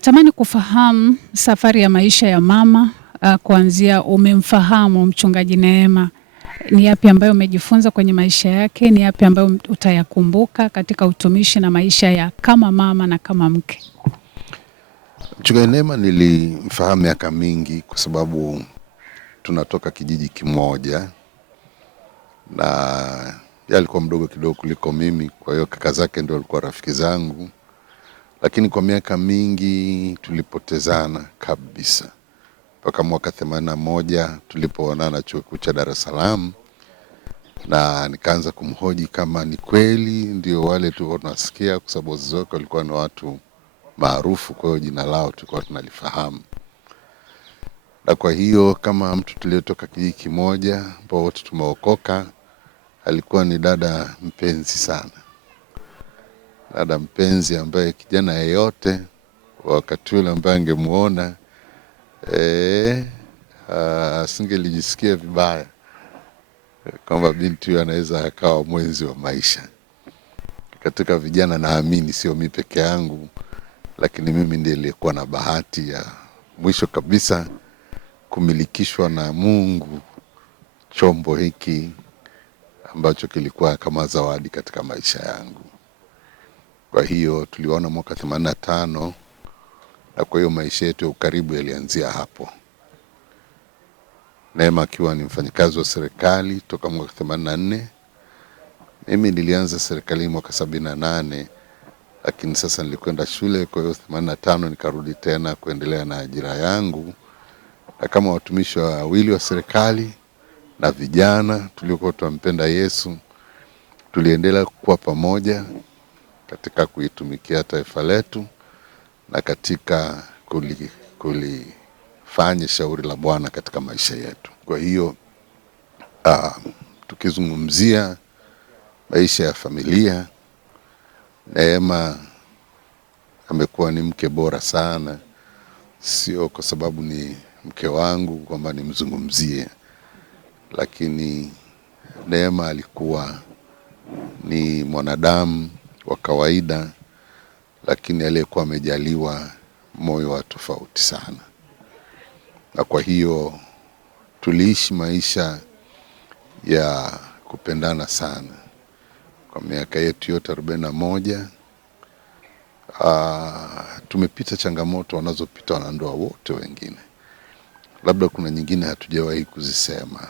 Natamani kufahamu safari ya maisha ya mama, kuanzia umemfahamu mchungaji Neema. Ni yapi ambayo umejifunza kwenye maisha yake? Ni yapi ambayo utayakumbuka katika utumishi na maisha ya kama mama na kama mke? Mchungaji Neema nilimfahamu miaka mingi kwa sababu tunatoka kijiji kimoja, na yeye alikuwa mdogo kidogo kuliko mimi, kwa hiyo kaka zake ndio walikuwa rafiki zangu. Lakini kwa miaka mingi tulipotezana kabisa. Mpaka mwaka 81 tulipoonana chuo kikuu cha Dar es Salaam, na nikaanza kumhoji kama ni kweli ndio wale tulikuwa tunasikia, kwa sababu wazazi wake walikuwa ni watu maarufu, kwa hiyo jina lao tulikuwa tunalifahamu. Na kwa hiyo kama mtu tuliyetoka kijiji kimoja ambao wote tumeokoka, alikuwa ni dada mpenzi sana. Dada mpenzi ambaye kijana yeyote wakati ule ambaye angemuona asingelijisikia vibaya kwamba binti huyu anaweza akawa mwenzi wa maisha. Katika vijana naamini sio mimi peke yangu, lakini mimi ndiye nilikuwa na bahati ya mwisho kabisa kumilikishwa na Mungu chombo hiki ambacho kilikuwa kama zawadi katika maisha yangu. Kwa hiyo tuliona mwaka 85, na kwa hiyo maisha yetu ya ukaribu yalianzia hapo. Neema akiwa ni mfanyakazi wa serikali toka mwaka 84. Mimi nilianza serikali mwaka 78, lakini sasa nilikwenda shule, kwa hiyo 85 nikarudi tena kuendelea na ajira yangu. Na kama watumishi wawili wa serikali na vijana tuliokuwa tunampenda Yesu, tuliendelea kuwa pamoja katika kuitumikia taifa letu na katika kulifanya shauri la Bwana katika maisha yetu. Kwa hiyo tukizungumzia maisha ya familia, Neema amekuwa ni mke bora sana. Sio kwa sababu ni mke wangu kwamba nimzungumzie, lakini Neema alikuwa ni mwanadamu wa kawaida, lakini aliyekuwa amejaliwa moyo wa tofauti sana. Na kwa hiyo tuliishi maisha ya kupendana sana kwa miaka yetu yote 41. Tumepita changamoto wanazopita wanandoa wote wengine. Labda kuna nyingine hatujawahi kuzisema,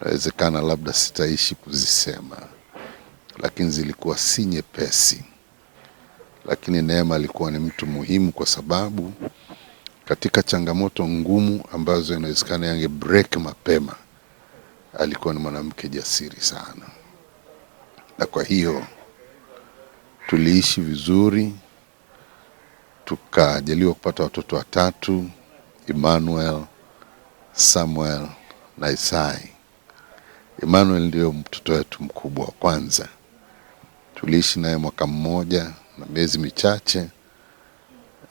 inawezekana labda sitaishi kuzisema, lakini zilikuwa si nyepesi. Lakini Neema alikuwa ni mtu muhimu, kwa sababu katika changamoto ngumu ambazo inawezekana yange break mapema, alikuwa ni mwanamke jasiri sana. Na kwa hiyo tuliishi vizuri, tukajaliwa kupata watoto 3, Emmanuel, Samuel na Isai. Emmanuel ndio mtoto wetu mkubwa wa kwanza. Tuliishi naye mwaka 1 na miezi michache,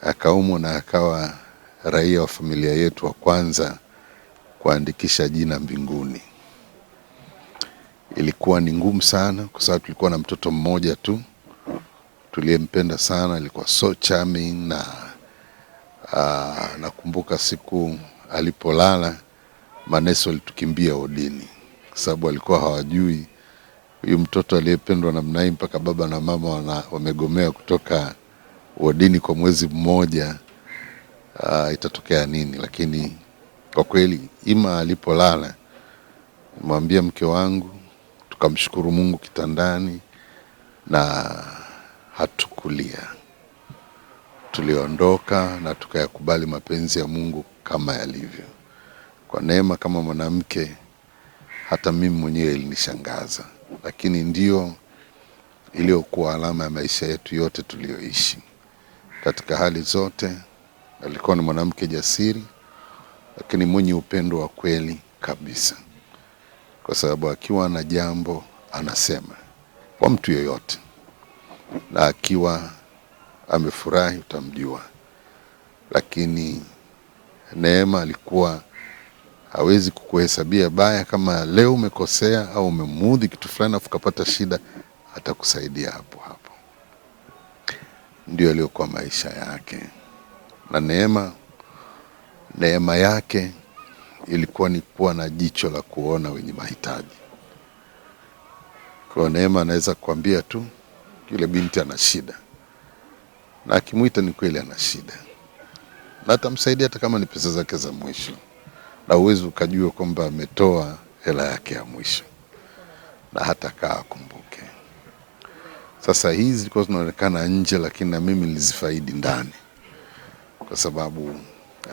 akaumwa na akawa raia wa familia yetu wa kwanza kuandikisha jina mbinguni. Ilikuwa ni ngumu sana kwa sababu tulikuwa na mtoto mmoja tu tuliyempenda sana, alikuwa so charming. Na nakumbuka siku alipolala, manesi walitukimbia wodini kwa sababu walikuwa hawajui huyu mtoto aliyependwa namna hii mpaka baba na mama wamegomea kutoka wodini kwa mwezi mmoja, itatokea nini. Lakini kwa kweli Ima alipolala, nimwambia mke wangu, tukamshukuru Mungu kitandani na hatukulia. Tuliondoka na tukayakubali mapenzi ya Mungu kama yalivyo. Kwa Neema kama mwanamke, hata mimi mwenyewe ilinishangaza, lakini ndio iliyokuwa alama ya maisha yetu yote tulioishi. Katika hali zote alikuwa ni mwanamke jasiri, lakini mwenye upendo wa kweli kabisa, kwa sababu akiwa na jambo anasema kwa mtu yoyote, na akiwa amefurahi utamjua. Lakini Neema alikuwa hawezi kukuhesabia baya. Kama leo umekosea au umemuudhi kitu fulani afu kapata shida, atakusaidia hapo hapo. Ndio aliyokuwa maisha yake. na neema yake ilikuwa ni kuwa na jicho la kuona wenye mahitaji. Kwa Neema anaweza kuambia tu yule binti ana shida, na akimuita ni kweli ana shida, na atamsaidia hata kama ni pesa zake za mwisho, na uwezo ukajua kwamba ametoa hela yake ya mwisho na hata kaa akumbuke. Sasa hizi zilikuwa zinaonekana nje, lakini na mimi nilizifaidi ndani, kwa sababu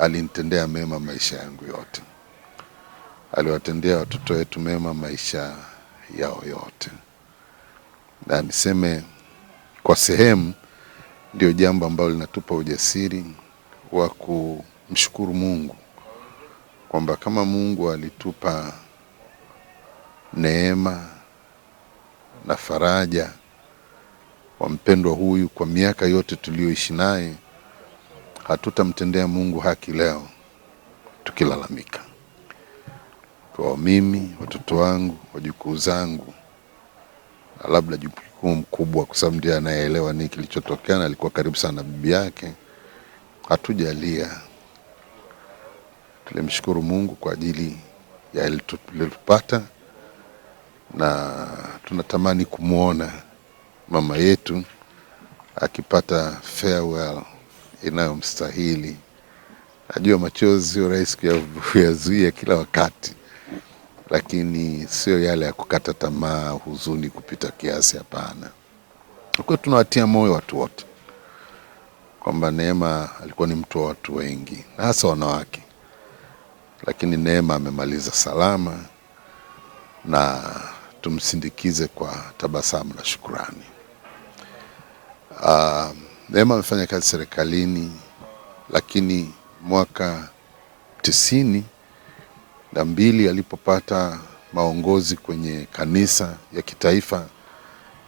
alinitendea mema maisha yangu yote. Aliwatendea watoto wetu mema maisha yao yote, na niseme kwa sehemu ndio jambo ambalo linatupa ujasiri wa kumshukuru Mungu, kwamba kama Mungu alitupa neema na faraja wa mpendwa huyu kwa miaka yote tulioishi naye, hatutamtendea Mungu haki leo tukilalamika. Kwa mimi, watoto wangu, wajukuu zangu, na labda jukuu mkubwa kwa sababu ndiye anayeelewa nini kilichotokea na alikuwa karibu sana na bibi yake, hatujalia. Tulimshukuru Mungu kwa ajili ya ile tulilopata, na tunatamani kumuona mama yetu akipata farewell inayomstahili. Najua machozi sio rahisi kuyazuia kila wakati, lakini sio yale ya kukata tamaa, huzuni kupita kiasi, hapana. Kwa tunawatia moyo watu wote kwamba Neema alikuwa ni mtu wa watu wengi, na hasa wanawake, lakini Neema amemaliza salama, na tumsindikize kwa tabasamu na shukrani. Neema amefanya kazi serikalini, lakini mwaka 92 alipopata maongozi kwenye kanisa ya kitaifa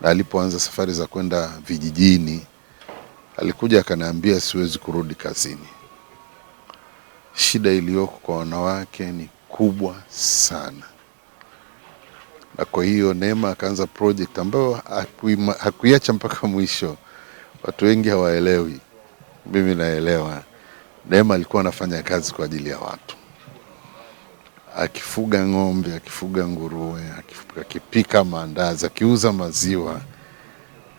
na alipoanza safari za kwenda vijijini, alikuja akaniambia siwezi kurudi kazini. Shida iliyoko kwa wanawake ni kubwa sana. Na kwa hiyo Neema akaanza project ambayo hakuiacha mpaka mwisho. Watu wengi hawaelewi, mimi naelewa. Neema alikuwa anafanya kazi kwa ajili ya watu, akifuga ng'ombe, akifuga nguruwe, akipika maandazi, akiuza maziwa.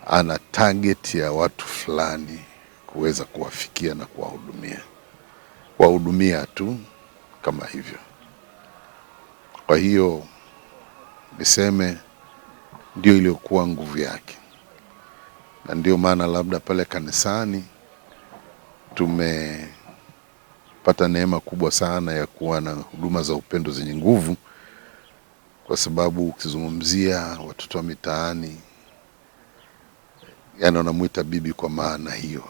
Ana target ya watu fulani kuweza kuwafikia na kuwahudumia tu kama hivyo. Kwa hiyo niseme ndio iliyokuwa nguvu yake, na ndio maana labda pale kanisani tumepata neema kubwa sana ya kuwa na huduma za upendo zenye nguvu, kwa sababu ukizungumzia watoto wa mitaani, yani wanamuita bibi kwa maana hiyo,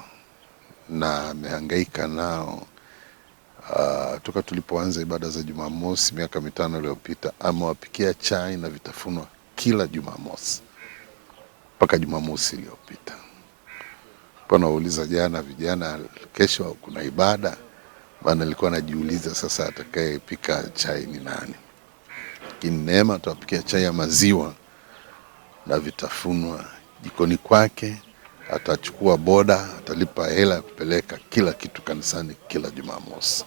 na amehangaika nao toka tulipoanza ibada za Jumamosi miaka 5 iliyopita. Amewapikia chai na vitafunwa kila Jumamosi mpaka Jumamosi iliyopita. Kwa nauliza jana vijana, kesho kuna ibada, maana nilikuwa najiuliza sasa atakayepika chai ni nani. Lakini Neema atawapikia chai ya maziwa na vitafunwa jikoni kwake. Atachukua boda, atalipa hela ya kupeleka kila kitu kanisani kila Jumamosi.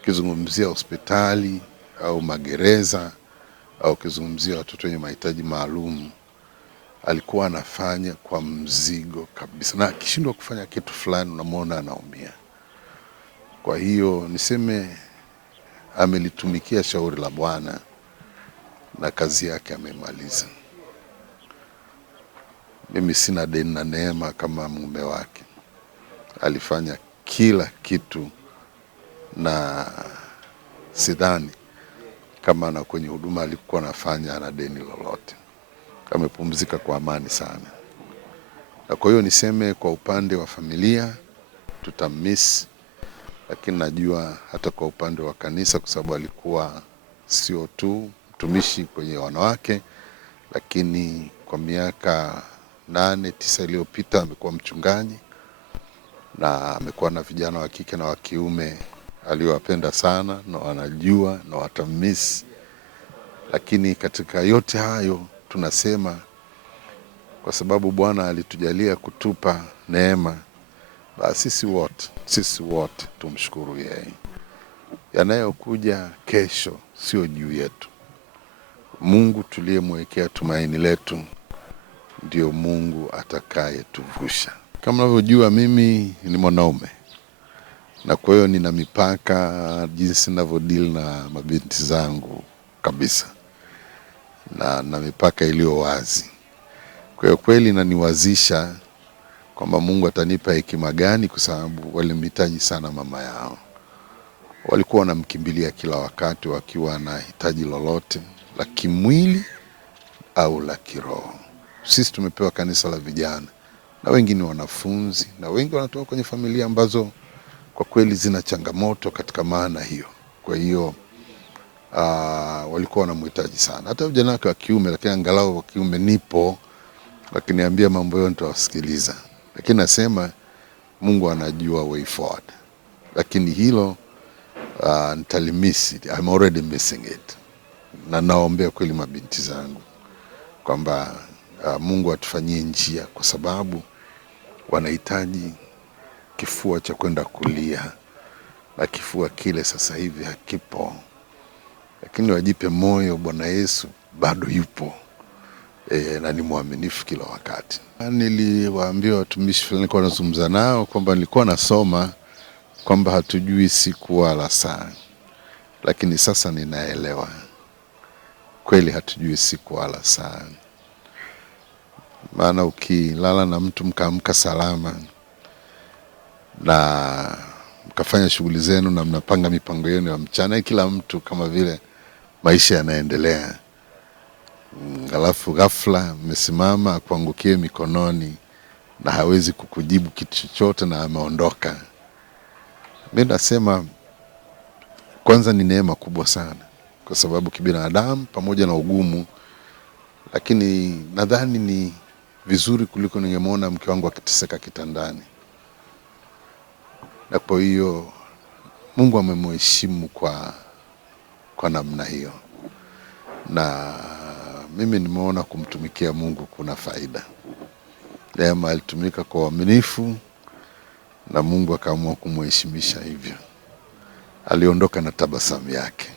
Ukizungumzia hospitali au magereza au ukizungumzia watoto wenye mahitaji maalum, alikuwa anafanya kwa mzigo kabisa, na akishindwa kufanya kitu fulani unamwona anaumia. Kwa hiyo niseme amelitumikia shauri la Bwana na kazi yake amemaliza. Mimi sina deni na Neema kama mume wake. Alifanya kila kitu, na sidhani kama na kwenye huduma alikuwa anafanya ana deni lolote. Amepumzika kwa amani sana. Na kwa hiyo niseme kwa upande wa familia tutamiss, lakini najua hata kwa upande wa kanisa, kwa sababu alikuwa sio tu mtumishi kwenye wanawake, lakini kwa miaka 8-9 iliyopita amekuwa mchungaji, na amekuwa na vijana wa kike na wa kiume aliowapenda sana, na wanajua na watamiss. Lakini katika yote hayo tunasema kwa sababu Bwana alitujalia kutupa neema, Basi sisi wote tumshukuru yeye. Yanayokuja kesho sio juu yetu. Mungu tuliyemwekea tumaini letu ndio Mungu atakayetuvusha. Kama unavyojua, mimi ni mwanaume na kwa hiyo nina mipaka jinsi ninavyodeal na mabinti zangu kabisa, na mipaka iliyo wazi. Kwa hiyo kweli inaniwazisha kwamba Mungu atanipa hekima gani, kwa sababu walimhitaji sana mama yao. Walikuwa wanamkimbilia kila wakati wakiwa na hitaji lolote la kimwili au la kiroho. Sisi tumepewa kanisa la vijana na wengi ni wanafunzi na wengi wanatoka kwenye familia ambazo kwa kweli zina changamoto katika maana hiyo. Kwa hiyo walikuwa wanamhitaji sana. Hata vijana wake wa kiume, lakini angalau wa kiume nipo, wakiniambia mambo yote nitawasikiliza. Lakini nasema Mungu anajua way forward. Lakini hilo nitalimisi. I'm already missing it. Na naombea kweli mabinti zangu kwamba Mungu atufanyie njia, kwa sababu wanahitaji kifua cha kwenda kulia, na kifua kile sasa hivi hakipo. Lakini wajipe moyo, Bwana Yesu bado yupo na ni mwaminifu kila wakati. Niliwaambia watumishi fulani nilikuwa nazungumza nao kwamba nilikuwa nasoma kwamba hatujui siku wala saa, lakini sasa ninaelewa kweli hatujui siku wala saa. Maana ukilala na mtu mkaamka salama na mkafanya shughuli zenu na mnapanga mipango yenu ya mchana, kila mtu kama vile maisha yanaendelea, alafu ghafla mmesimama akuangukie mikononi na hawezi kukujibu kitu chochote na ameondoka. Mimi nasema kwanza ni neema kubwa sana, kwa sababu kibinadamu pamoja na ugumu, lakini nadhani ni vizuri kuliko ningemwona mke wangu akiteseka kitandani. Na kwa hiyo Mungu amemheshimu kwa namna hiyo, na mimi nimeona kumtumikia Mungu kuna faida. Neema alitumika kwa uaminifu na Mungu akaamua kumheshimisha hivyo. Aliondoka na tabasamu yake,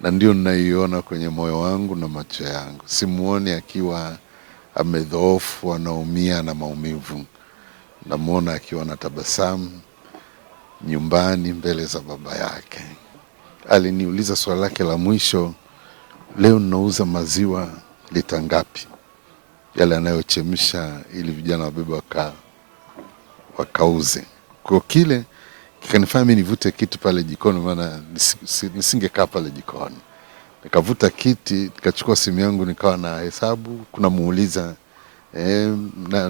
na ndio ninaiona kwenye moyo wangu na macho yangu. Simuoni akiwa amedhoofu, anaumia na maumivu. Namuona akiwa na tabasamu nyumbani mbele za baba yake. Aliniuliza swali lake la mwisho, leo ninauza maziwa lita ngapi? Yale anayochemsha ili vijana wabebe wakauze. Kwa kile kikanifanya mimi nivute kitu pale jikoni, maana nisingekaa pale jikoni. Nikavuta kiti, nikachukua simu yangu, nikawa na hesabu, kuna muuliza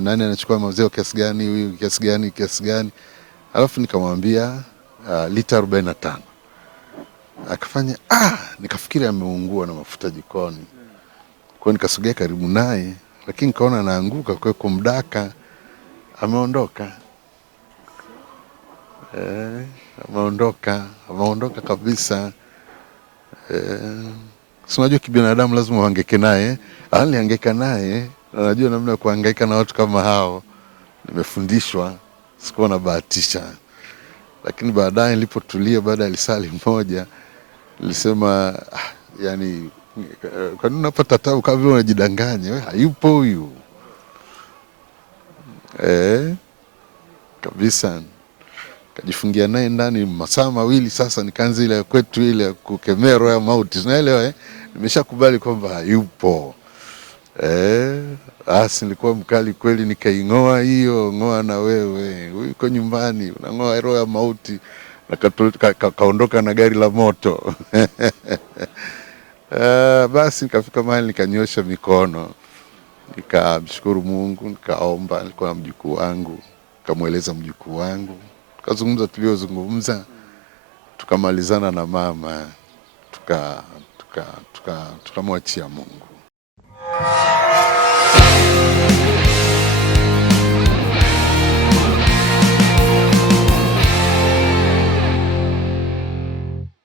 nani anachukua maziwa kiasi gani, huyu kiasi gani. Alafu nikamwambia lita 45. Akafanya nikafikiri ameungua na mafuta jikoni. Kwa hiyo nikasogea karibu naye, lakini nikaona anaanguka, kwa kumdaka ameondoka. Ameondoka kabisa. Si unajua kibinadamu lazima uhangaike naye. Alihangaika naye, najua namna ya kuhangaika na watu kama hao. Nimefundishwa, sikuwa na bahatisha. Lakini baadaye nilipotulia, baada ya lisali moja, nilisema yani kwa nini unapata tabu kama vile unajidanganya? Wewe hayupo huyu. Kabisa. Kajifungia naye ndani masaa mawili. Sasa nikaanza ile kwetu ile kukemea roho ya mauti. Unaelewa nimeshakubali kwamba hayupo. Nilikuwa mkali kweli, nikaingoa hiyo, ngoa na wewe. Uko nyumbani unangoa roho ya mauti, na kaondoka na gari la moto. Basi nikafika mahali nikanyosha mikono, nikamshukuru Mungu, nikaomba. Nilikuwa na mjukuu wangu, nikamweleza mjukuu wangu, tukazungumza tuliozungumza, tukamalizana na mama, tukamwachia Mungu.